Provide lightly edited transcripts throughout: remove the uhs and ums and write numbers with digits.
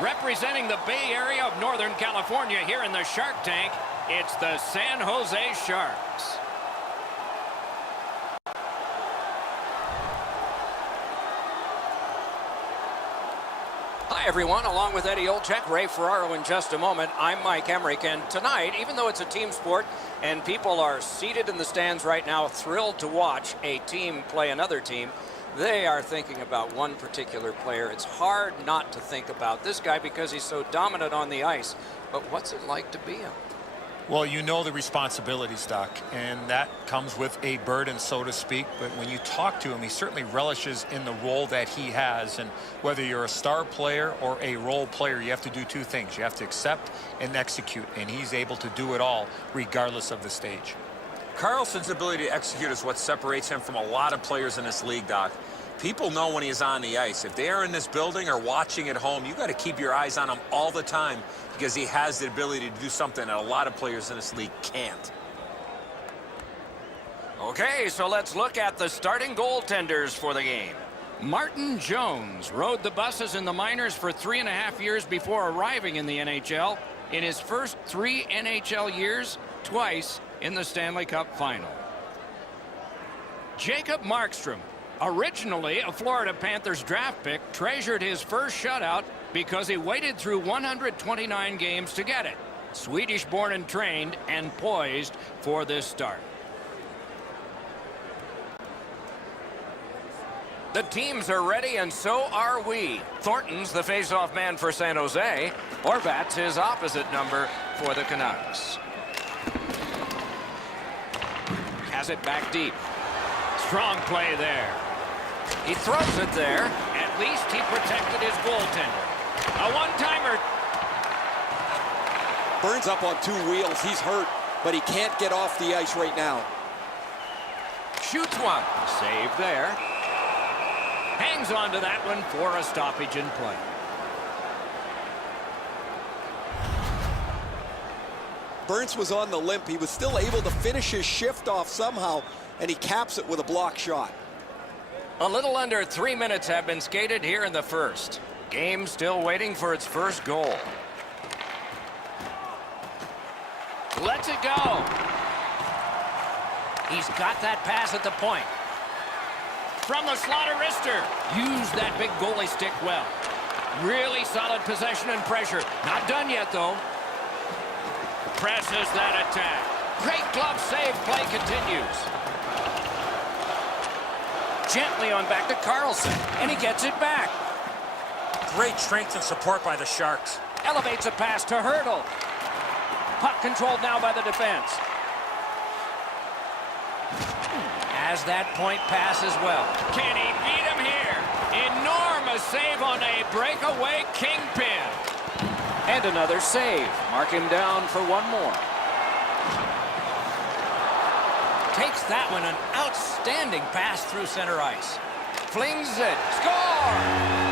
Representing the Bay Area of Northern California here in the Shark Tank, it's the San Jose Sharks. Hi, everyone. Along with Eddie Olczyk, Ray Ferraro in just a moment, I'm Mike Emmerich. And tonight, even though it's a team sport and people are seated in the stands right now thrilled to watch a team play another team, they are thinking about one particular player. It's hard not to think about this guy because he's so dominant on the ice. But what's it like to be him? Well, you know the responsibilities, Doc, and that comes with a burden, so to speak. But when you talk to him, he certainly relishes in the role that he has. And whether you're a star player or a role player, you have to do two things. You have to accept and execute, and he's able to do it all regardless of the stage. Karlsson's ability to execute is what separates him from a lot of players in this league, Doc. People know when he's on the ice. If they are in this building or watching at home, you got to keep your eyes on him all the time because he has the ability to do something that a lot of players in this league can't. Okay, so let's look at the starting goaltenders for the game. Martin Jones rode the buses in the minors for 3.5 years before arriving in the NHL. In his first 3 NHL years, twice in the Stanley Cup final. Jacob Markstrom, originally a Florida Panthers draft pick, treasured his first shutout because he waited through 129 games to get it. Swedish-born and trained and poised for this start. The teams are ready, and so are we. Thornton's the face-off man for San Jose. Horvat's his opposite number for the Canucks. Has it back deep. Strong play there. He throws it there. At least he protected his goaltender. A one-timer. Burns up on 2 wheels. He's hurt, but he can't get off the ice right now. Shoots one. Save there. Hangs on to that one for a stoppage in play. Burns was on the limp. He was still able to finish his shift off somehow, and he caps it with a block shot. A little under 3 minutes have been skated here in the first. Game still waiting for its first goal. Lets it go. He's got that pass at the point. From the slaughter wrister. Used that big goalie stick well. Really solid possession and pressure. Not done yet, though. Presses that attack. Great glove save. Play continues. Gently on back to Karlsson, and he gets it back. Great strength and support by the Sharks. Elevates a pass to Hurdle. Puck controlled now by the defense. Has that point pass as well. Can he beat him here? Enormous save on a breakaway kingpin. And another save. Mark him down for one more. Takes that one, an outstanding pass through center ice. Flings it. Score!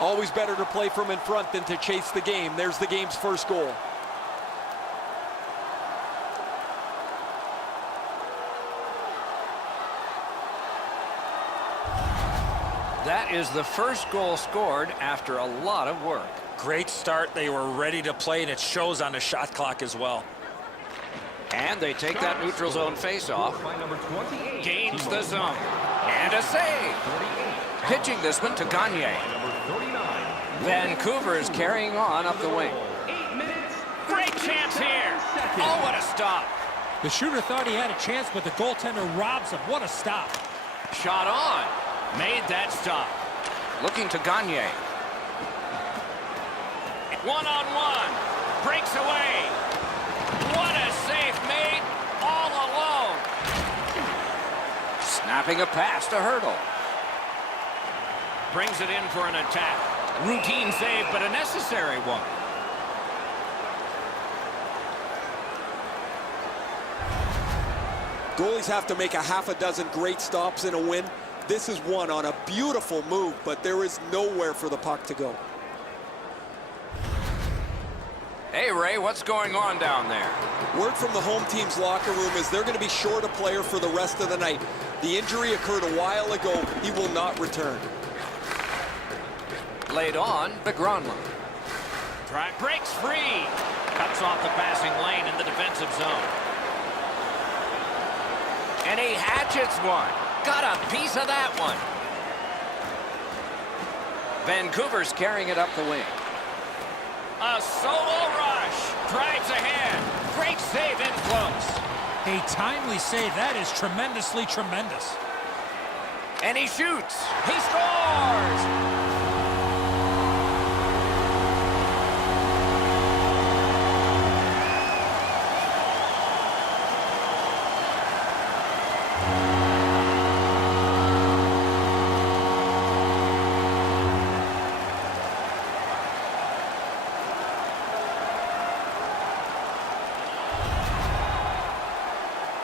Always better to play from in front than to chase the game. There's the game's first goal. That is the first goal scored after a lot of work. Great start. They were ready to play, and it shows on the shot clock as well. And they take that neutral zone faceoff. Gains the zone. And a save. Pitching this one to Gagne. Vancouver is carrying on up the wing. Great chance here. Oh, what a stop. The shooter thought he had a chance, but the goaltender robs him. What a stop. Shot on. Made that stop. Looking to Gagne. One-on-one. Breaks away. What a save made all alone. Snapping a pass to Hurdle. Brings it in for an attack. Routine save, but a necessary one. Goalies have to make a half a dozen great stops in a win. This is one on a beautiful move, but there is nowhere for the puck to go. Hey, Ray, what's going on down there? Word from the home team's locker room is they're going to be short a player for the rest of the night. The injury occurred a while ago. He will not return. Laid on, the Gronlund. Breaks free. Cuts off the passing lane in the defensive zone. And he hatchets one. Got a piece of that one. Vancouver's carrying it up the wing. A solo rush. Drives ahead. Great save in close. A timely save. That is tremendously tremendous. And he shoots. He scores.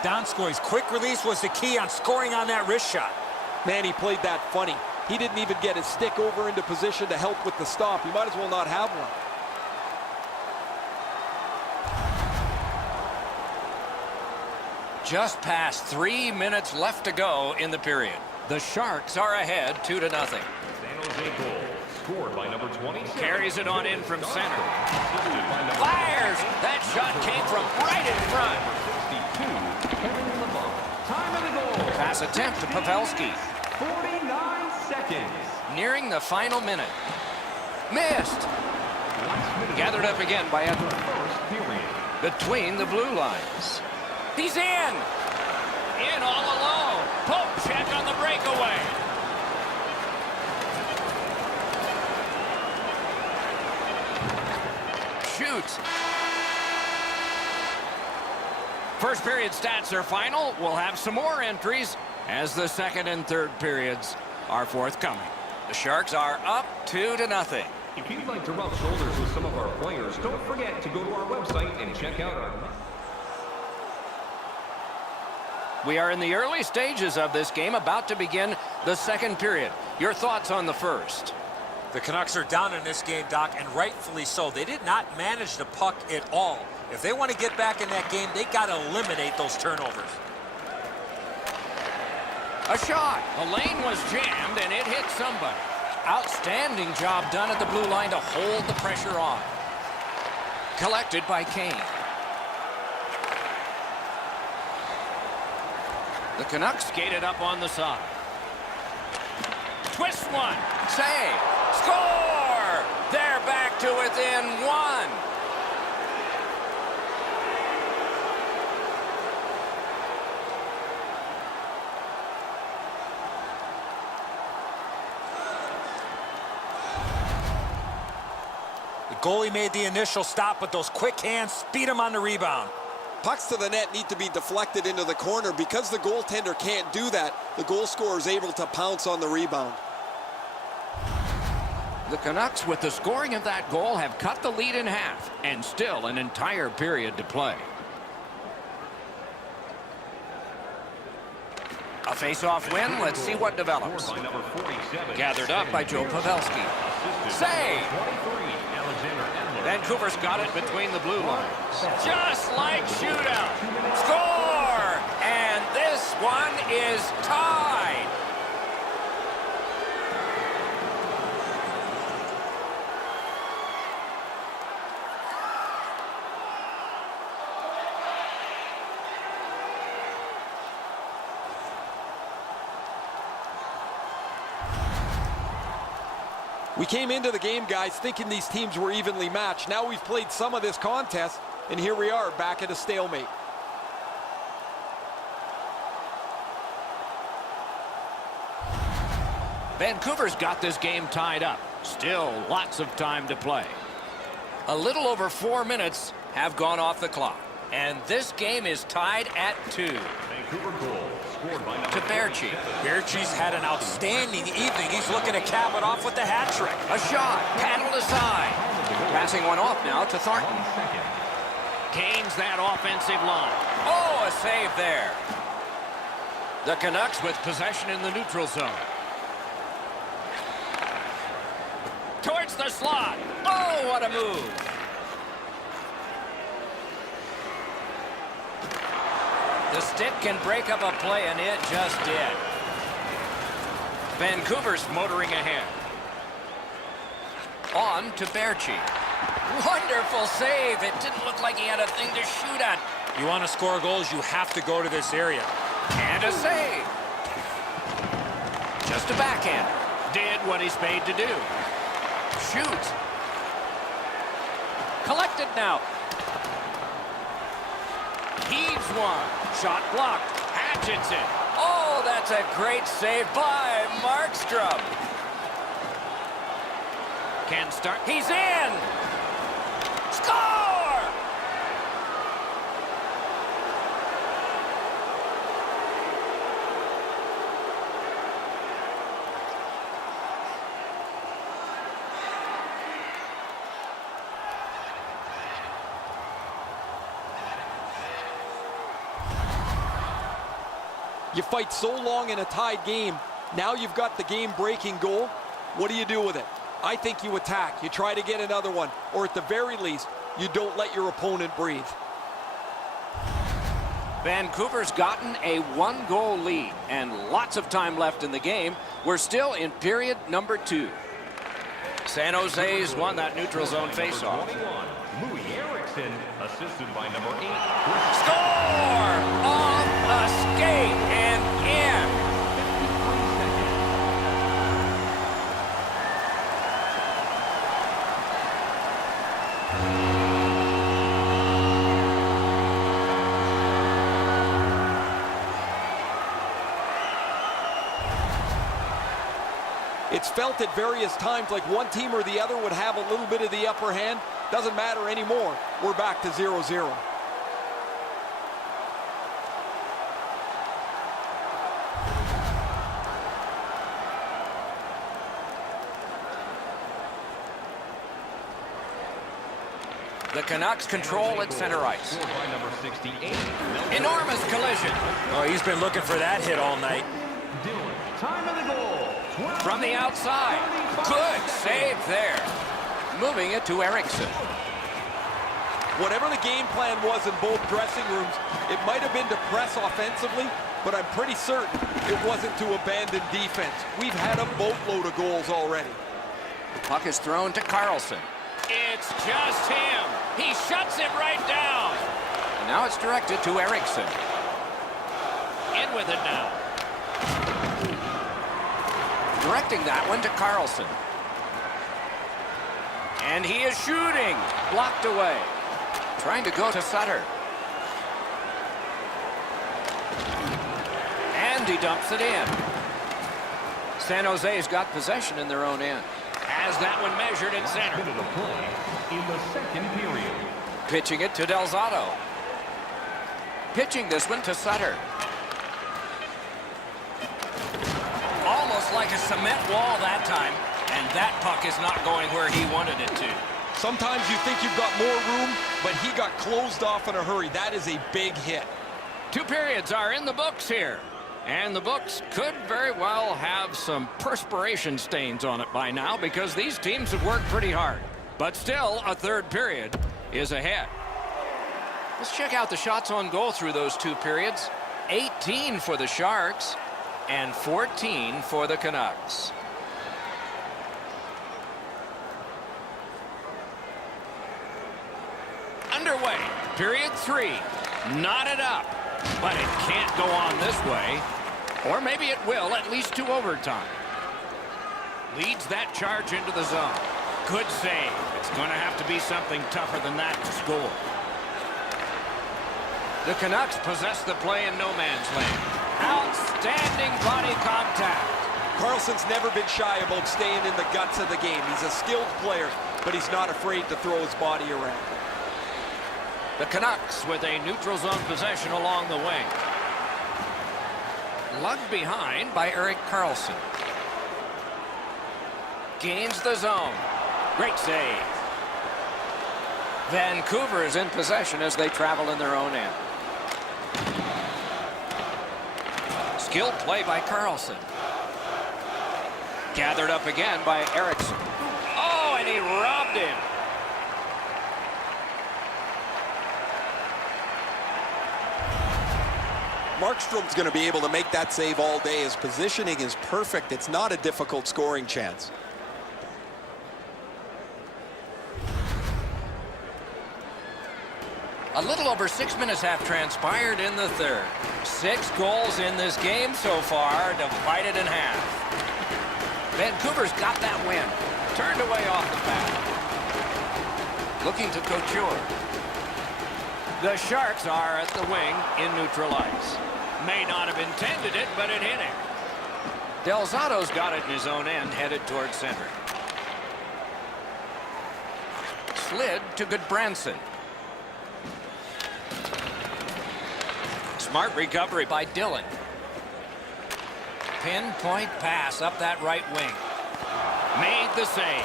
Donskoy's quick release was the key on scoring on that wrist shot. Man, he played that funny. He didn't even get his stick over into position to help with the stop. He might as well not have one. Just past 3 minutes left to go in the period. The Sharks are ahead 2-0. San Jose goal scored by number 27. Carries it on in from center. Fires! That shot came from right in front. Time of the goal. Pass attempt to Pavelski. 49 seconds. Nearing the final minute. Missed. Gathered up again by Edler. First period. Between the blue lines. He's in. In all alone. Poke check on the breakaway. Shoots. First period stats are final. We'll have some more entries as the second and third periods are forthcoming. The Sharks are up 2-0. If you'd like to rub shoulders with some of our players, don't forget to go to our website and check out our... We are in the early stages of this game, about to begin the second period. Your thoughts on the first? The Canucks are down in this game, Doc, and rightfully so. They did not manage the puck at all. If they want to get back in that game, they got to eliminate those turnovers. A shot. The lane was jammed, and it hit somebody. Outstanding job done at the blue line to hold the pressure on. Collected by Kane. The Canucks skated up on the side. Twist one. Save. Score! They're back to within one. The goalie made the initial stop, but those quick hands speed him on the rebound. Pucks to the net need to be deflected into the corner. Because the goaltender can't do that, the goal scorer is able to pounce on the rebound. The Canucks, with the scoring of that goal, have cut the lead in half, and still an entire period to play. A face-off win. Let's see what develops. Scored by number 47. Gathered up by Joe Pavelski. Save! 23, Alexander Edler. Vancouver's got it between the blue lines. Just like shootout. Score! And this one is tied. We came into the game, guys, thinking these teams were evenly matched. Now we've played some of this contest, and here we are back at a stalemate. Vancouver's got this game tied up. Still lots of time to play. A little over 4 minutes have gone off the clock. And this game is tied at 2. Vancouver goal scored by number To Berchi. Berchi's had an outstanding evening. He's looking to cap it off with the hat trick. A shot, paddled aside. Passing one off now to Thornton. Gains that offensive line. Oh, a save there. The Canucks with possession in the neutral zone. Towards the slot. Oh, what a move. The stick can break up a play, and it just did. Vancouver's motoring ahead. On to Berchi. Wonderful save. It didn't look like he had a thing to shoot at. You want to score goals, you have to go to this area. And a save. Just a backhand. Did what he's paid to do. Shoots. Collected now. Heaves one. Shot blocked. Hatchets it. Oh, that's a great save by Markstrom. Can start. He's in. Score! You fight so long in a tied game. Now you've got the game-breaking goal. What do you do with it? I think you attack. You try to get another one. Or at the very least, you don't let your opponent breathe. Vancouver's gotten a one-goal lead and lots of time left in the game. We're still in period number 2. San Jose's won that neutral zone faceoff. Assisted by number 8. Score! Off a skate and in. It's felt at various times like one team or the other would have a little bit of the upper hand. Doesn't matter anymore. We're back to 0-0. The Canucks control at center ice. By number 68. Enormous collision. Oh, he's been looking for that hit all night. Time of the goal. From the outside. Good save there. Moving it to Eriksson. Whatever the game plan was in both dressing rooms, it might have been to press offensively, but I'm pretty certain it wasn't to abandon defense. We've had a boatload of goals already. The puck is thrown to Carlson. It's just him. He shuts it right down. And now it's directed to Eriksson. In with it now. Directing that one to Carlson. And he is shooting. Blocked away. Trying to go to Sutter. And he dumps it in. San Jose's got possession in their own end. Has that one measured at center. Minute of play in the second period. Pitching it to Delzato. Pitching this one to Sutter. Almost like a cement wall that time. And that puck is not going where he wanted it to. Sometimes you think you've got more room, but he got closed off in a hurry. That is a big hit. 2 periods are in the books here. And the books could very well have some perspiration stains on it by now because these teams have worked pretty hard. But still, a third period is ahead. Let's check out the shots on goal through those 2 periods. 18 for the Sharks and 14 for the Canucks. Underway, period 3. Knotted up, but it can't go on this way. Or maybe it will, at least to overtime. Leads that charge into the zone. Good save. It's going to have to be something tougher than that to score. The Canucks possess the play in no man's land. Outstanding body contact. Carlson's never been shy about staying in the guts of the game. He's a skilled player, but he's not afraid to throw his body around. The Canucks with a neutral zone possession along the wing. Lugged behind by Erik Karlsson. Gains the zone. Great save. Vancouver is in possession as they travel in their own end. Skilled play by Carlson. Gathered up again by Erickson. Oh, and he robbed him. Markstrom's going to be able to make that save all day. His positioning is perfect. It's not a difficult scoring chance. A little over 6 minutes have transpired in the third. 6 goals in this game so far, divided in half. Vancouver's got that win. Turned away off the pad. Looking to Couture. The Sharks are at the wing in neutral ice. May not have intended it, but it hit him. Del Zotto's got it in his own end, headed towards center. Slid to Goodbranson. Smart recovery by Dillon. Pinpoint pass up that right wing. Made the save.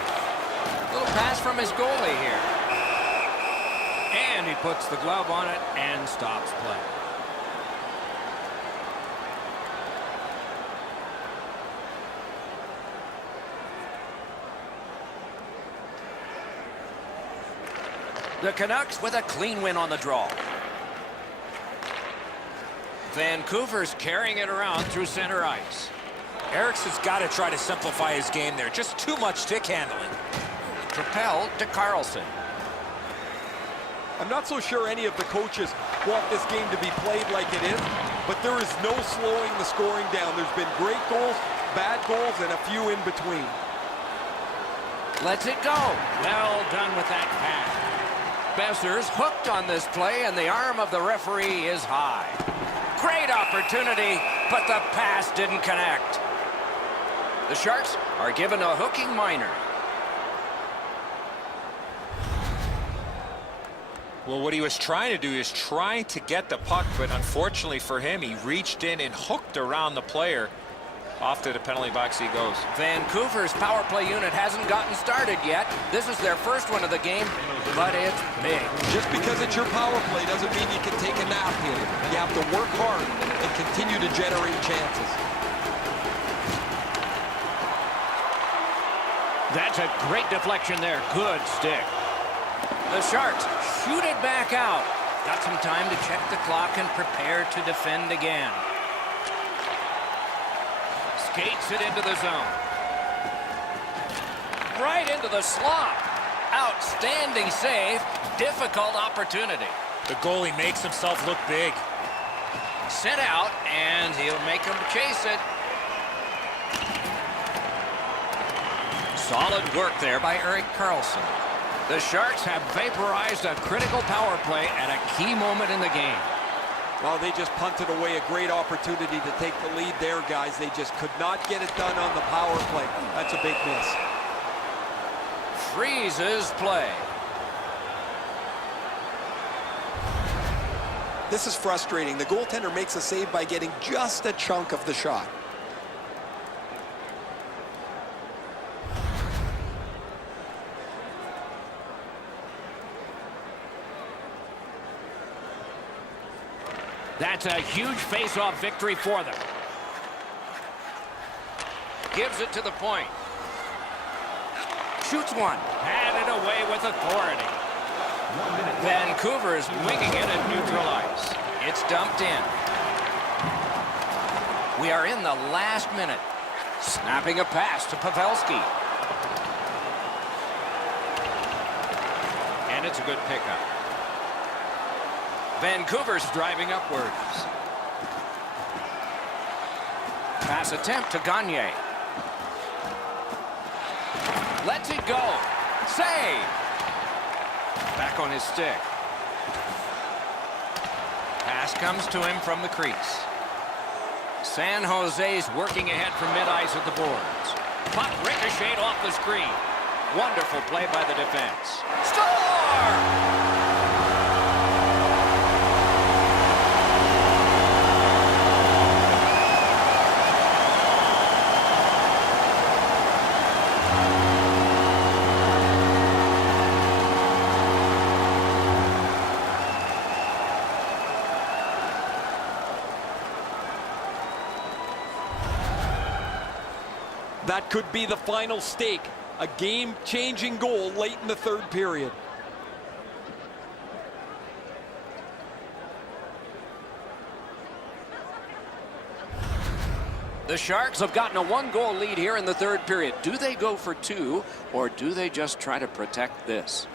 Little pass from his goalie here. And he puts the glove on it and stops play. The Canucks with a clean win on the draw. Vancouver's carrying it around through center ice. Ericsson's got to try to simplify his game there. Just too much stick handling. Propelled to Carlson. I'm not so sure any of the coaches want this game to be played like it is, but there is no slowing the scoring down. There's been great goals, bad goals, and a few in between. Lets it go. Well done with that pass. Besser's hooked on this play, and the arm of the referee is high. Great opportunity, but the pass didn't connect. The Sharks are given a hooking minor. Well, what he was trying to do is trying to get the puck, but unfortunately for him, he reached in and hooked around the player. Off to the penalty box he goes. Vancouver's power play unit hasn't gotten started yet. This is their first one of the game, but it's big. Just because it's your power play doesn't mean you can take a nap here. You have to work hard and continue to generate chances. That's a great deflection there. Good stick. The Sharks shoot it back out. Got some time to check the clock and prepare to defend again. Skates it into the zone. Right into the slot. Outstanding save. Difficult opportunity. The goalie makes himself look big. Sent out, and he'll make him chase it. Solid work there by Erik Karlsson. The Sharks have vaporized a critical power play at a key moment in the game. Well, they just punted away a great opportunity to take the lead there, guys. They just could not get it done on the power play. That's a big miss. Freezes play. This is frustrating. The goaltender makes a save by getting just a chunk of the shot. That's a huge face-off victory for them. Gives it to the point. Shoots one. Had it away with authority. Vancouver is winging it at neutral ice. It's dumped in. We are in the last minute. Snapping a pass to Pavelski. And it's a good pickup. Vancouver's driving upwards. Pass attempt to Gagne. Lets it go. Save. Back on his stick. Pass comes to him from the crease. San Jose's working ahead from mid-ice at the boards. Puck ricocheted off the screen. Wonderful play by the defense. Score! That could be the final stake. A game-changing goal late in the third period. The Sharks have gotten a one-goal lead here in the third period. Do they go for two, or do they just try to protect this?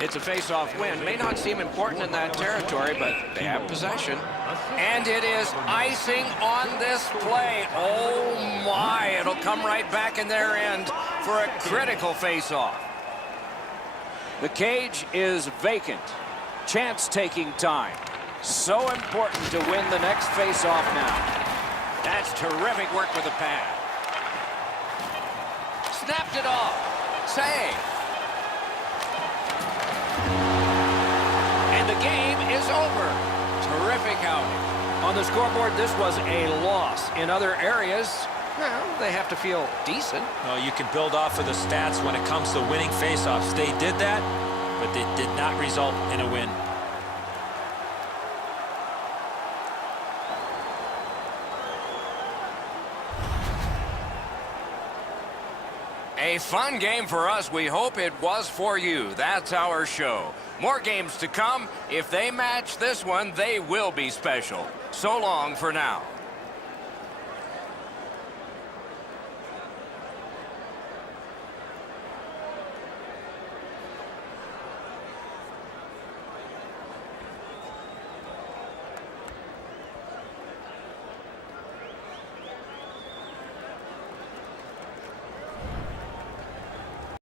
It's a face-off win. May not seem important in that territory, but they have possession. And it is icing on this play. Oh, my. It'll come right back in their end for a critical face-off. The cage is vacant. Chance-taking time. So important to win the next face-off now. That's terrific work with the pad. Snapped it off. Save. And the game is over. Terrific outing. On the scoreboard, this was a loss. In other areas, well, they have to feel decent. No, you can build off of the stats when it comes to winning faceoffs. They did that, but they did not result in a win. A fun game for us. We hope it was for you. That's our show. More games to come. If they match this one, they will be special. So long for now.